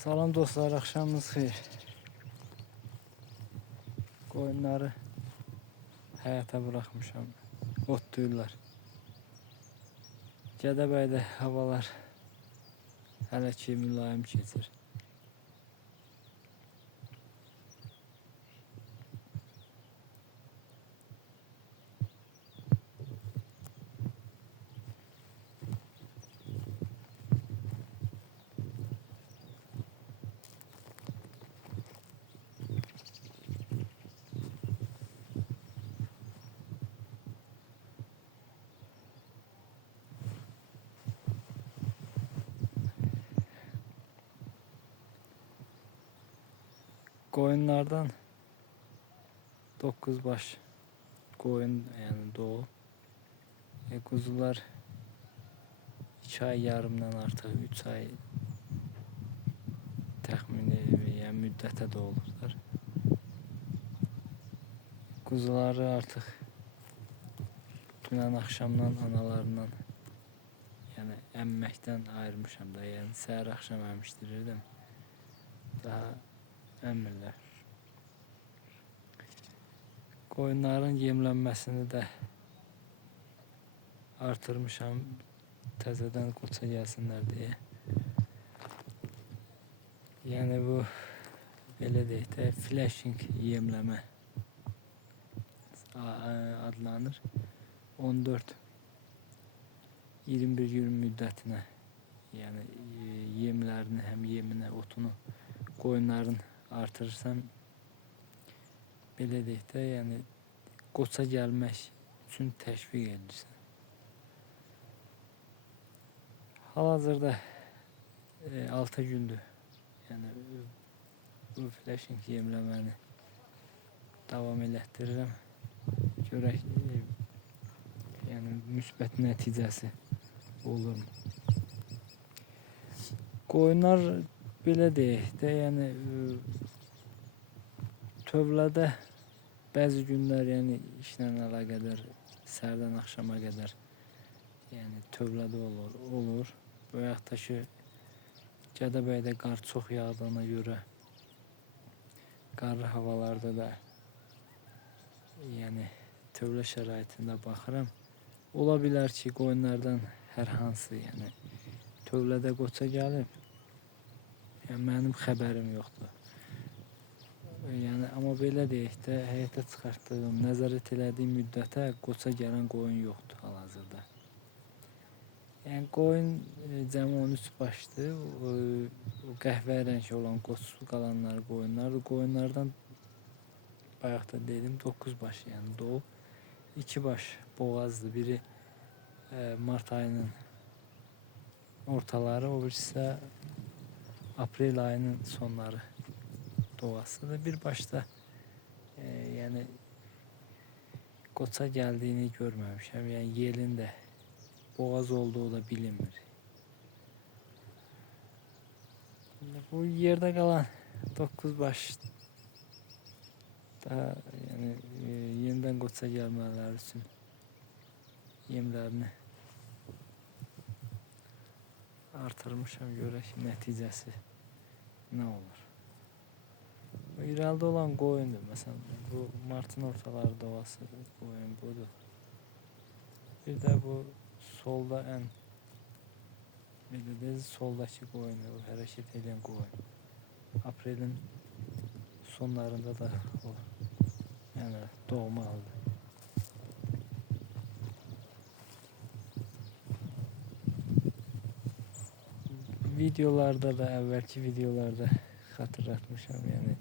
Salam dostlar, axşamınız xeyir. Qoyunları həyata buraxmışam. Otlayırlar. Gədəbəydə havalar hələ ki mülayim keçir. Qoyunlardan 9 baş qoyun yani doğu. Kuzular 2 ay yarımdan artıq 3 ay təxmini yəni müddətə doğulurlar. Kuzuları artıq dünən axşamdan analarından yəni əmməkdən ayırmışam da, yəni səhər axşam əmişdirirdim. Daha əmirlər. Qoyunların yemlənməsini də artırmışam təzədən qoça gəlsinlər deyə. Yəni bu belə deyək də flashing yemləmə adlanır. 14-21 gün müddətinə yəni yemlərini həm yeminə otunu qoyunların artırırsam belə deyək də yəni qoça gəlmək üçün təşviq edirsən. Hal-hazırda 6 gündür yəni bu flashing yemləməni davam elətdirirəm. Görək yəni müsbət nəticəsi olur mu? Qoyunlar belə deyək də yəni tövlədə bəzi günlər yəni işlə əlaqədar səhərdən axşama qədər yəni tövlədə olur. Bu yaxud da ki Gədəbəydə qar çox yağdığına görə qarlı havalarda da yəni tövlə şəraitində baxıram. Ola bilər ki qoyunlardan hər hansı yəni tövlədə qoça gəlib. Yəni mənim xəbərim yoxdur. Yəni amma belə deyək də həyata çıxartdığım, nəzarət elədiyim müddətə qoça gələn qoyun yoxdur hal-hazırda. Yəni qoyun cəmi 13 başdır. O qəhvə rəngli olan qoçsuz qalanlar qoyunlardır. Qoyunlardan bayaq da dedim 9 baş yəni doğub. 2 baş boğazdır. Biri mart ayının ortaları, o birisi isə aprel ayının sonları doğasıdır. Bir başda yəni qoça gəldiyini görməmişəm. Yəni yelin də boğaz olduğu da bilinmir. Bu yerdə qalan 9 baş daha yəni yenidən qoça gəlmələri üçün yemlərini artırmışam, görək nəticəsi nə olur. Bu irəlidə olan qoyundur. Məsələn, bu martın ortaları doğası qoyun budur. Bir də bu solda ən belə deyil, soldakı qoyun, o hərəkət edən qoyun. Aprelin sonlarında da o yəni doğmalıdır. Videolarda da, əvvəlki videolarda xatırlatmışam, yəni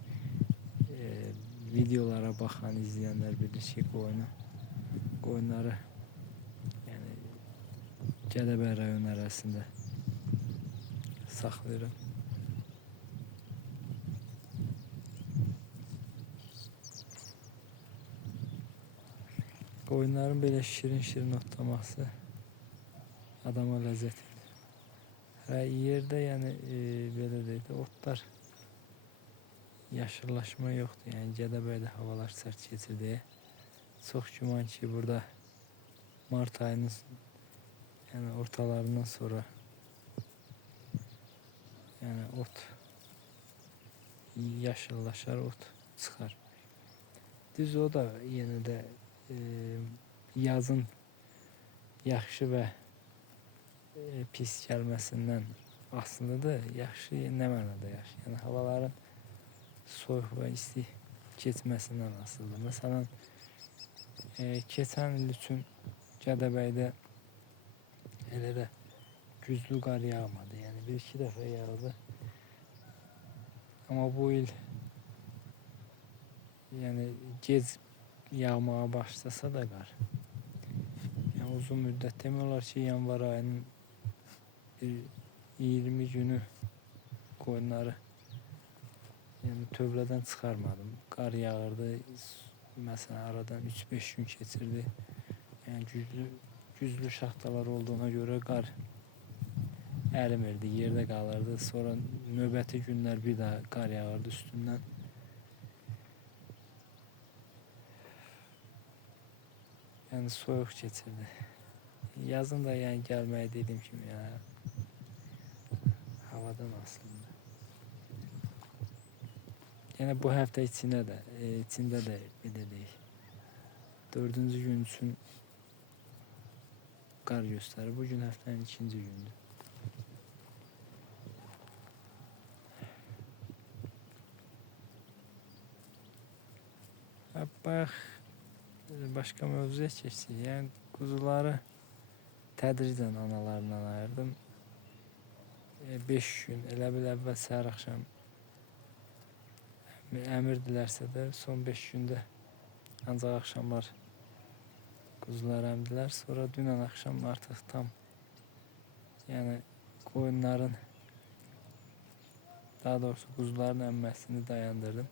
videolara baxan izləyənlər bilir ki, qoyunları yəni Gədəbəy rayon ərazisində saxlayıram. Qoyunların belə şirin-şirin otlaması adama ləzzət edir. Yerdə yəni belə deyək də otlar yaşıllaşma yoxdur. Yəni Gədəbəydə havalar sərt keçir deyə çox güman ki burada mart ayının yəni ortalarından sonra yəni ot yaşıllaşar, ot çıxar. Düz o da yenə də yazın yaxşı və pis gəlməsindən asılıdır. Yaxşı nə mənada yaxşı? Yəni havaların soyuq və isti keçməsindən asılıdır. Məsələn, keçən il üçün Gədəbəydə elə də güclü qar yağmadı. Yəni bir iki dəfə yağdı. Amma bu il yəni gec yağmağa başlasa da qar, yəni uzun müddət demək olar ki, yanvar ayının 20 günü qoyunları yəni tövlədən çıxarmadım. Qar yağırdı. Məsələn, aradan 3-5 gün keçirdi. Yəni güclü şaxtalar olduğuna görə qar ərimirdi, yerdə qalırdı. Sonra növbəti günlər bir daha qar yağırdı üstündən. Yəni soyuq keçirdi. Yazın da yəni gəlməyi dediyim kimi yəni havadan asılıdır. Yəni bu həftə içində də belə deyək. 4-cü gün üçün qar göstərir. Bu gün həftənin 2-ci gündür. Bayaq başqa mövzuya keçdik. Yəni quzuları tədricən analarından ayırdım. 5 gün elə bil əvvəl səhər axşam əmirdilərsə də son 5 gündə ancaq axşamlar quzular əmdilər. Sonra dünən axşam artıq tam yəni qoyunların, daha doğrusu quzuların əmməsini dayandırdım.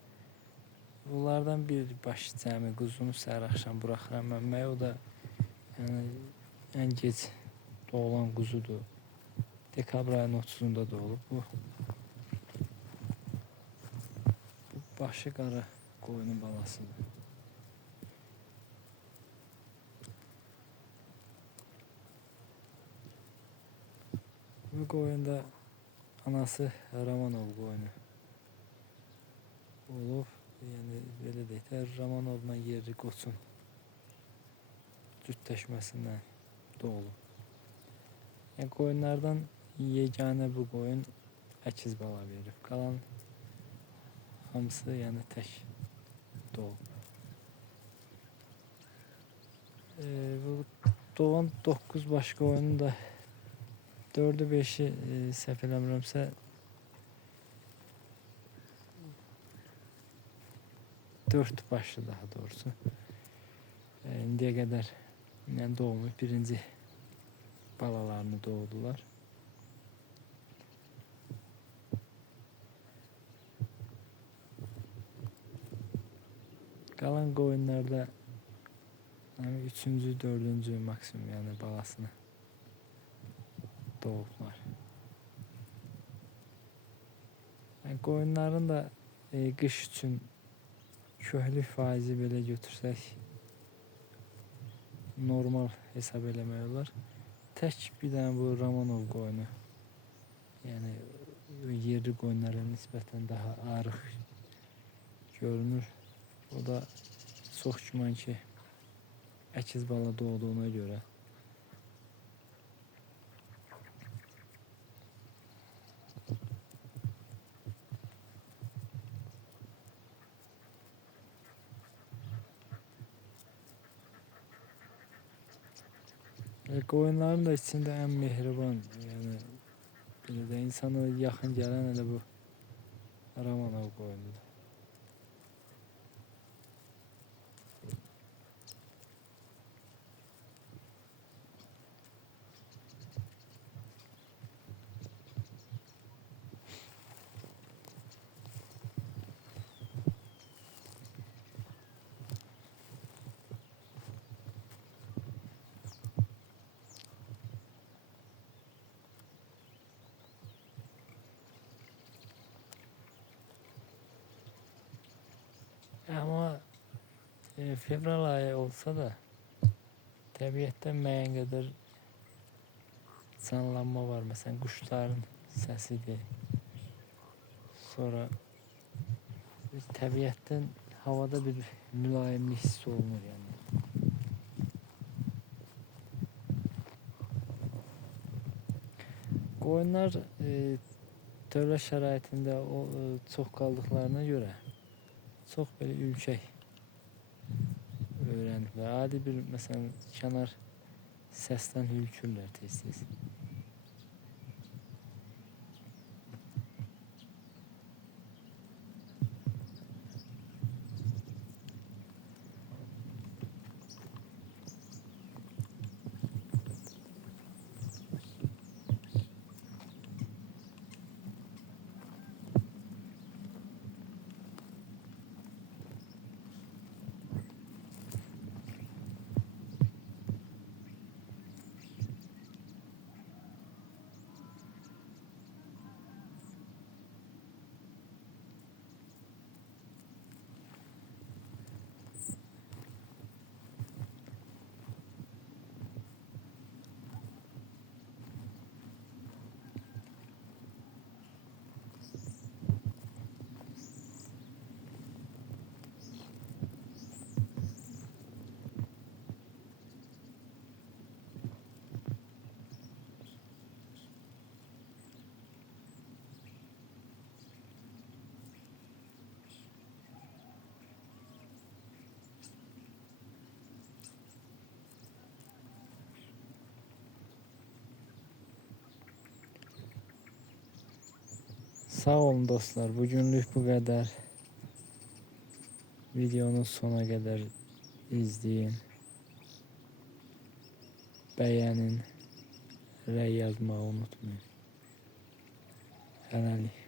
Bunlardan bir baş cəmi quzunu səhər axşam buraxıram əmməyə. O da yəni ən gec doğulan quzudur. Dekabr ayının 30-unda doğulub. Bu başı qara qoyunun balasıdır. Bu qoyunda anası Ramanov qoyunu olub. Yəni belə deyək də, Ramanovla yerli qoçun cütləşməsindən doğulub. Yəni qoyunlardan yeganə bu qoyun əkiz bala verib. Qalan hamısı yəni tək doğub. Bu doğan 9 baş qoyunun da 4'ü 5'i səhv eləmirəmsə 4 başlı daha doğrusu. İndiyə qədər yəni doğmuş birinci balalarını doğdular. Qalan qoyunlarda yəni 3-cü, 4-cü maksimum yəni balasını doğublar. Yəni qoyunların da qış üçün köhlük faizi belə götürsək normal hesab eləmək olar. Tək bir dənə bu Ramanov qoyunu, yəni yerli qoyunlara nisbətən daha arıq görünür. O da çox güman ki əkiz bala doğduğuna görə qoyunların da içində ən mehriban, yəni belə də insana yaxın gələn elə bu Ramanov qoyunudur. Ama fevral ayı olsa da təbiətdə müəyyən qədər canlanma var. Məsələn, quşların səsidir. Sonra təbiətdən havada bir mülayimlik hiss olunur yəni. Qoyunlar dövlət şəraitində çox qaldıqlarına görə çox belə ürkək öyrəniblər. Adi bir məsələn kənar səsdən hürkürlər tez-tez. Sağ olun dostlar. Bugünlük bu kadar. Videonun sona kadar izleyin. Beğenin. Rəy yazmağı unutmayın. Hələlik.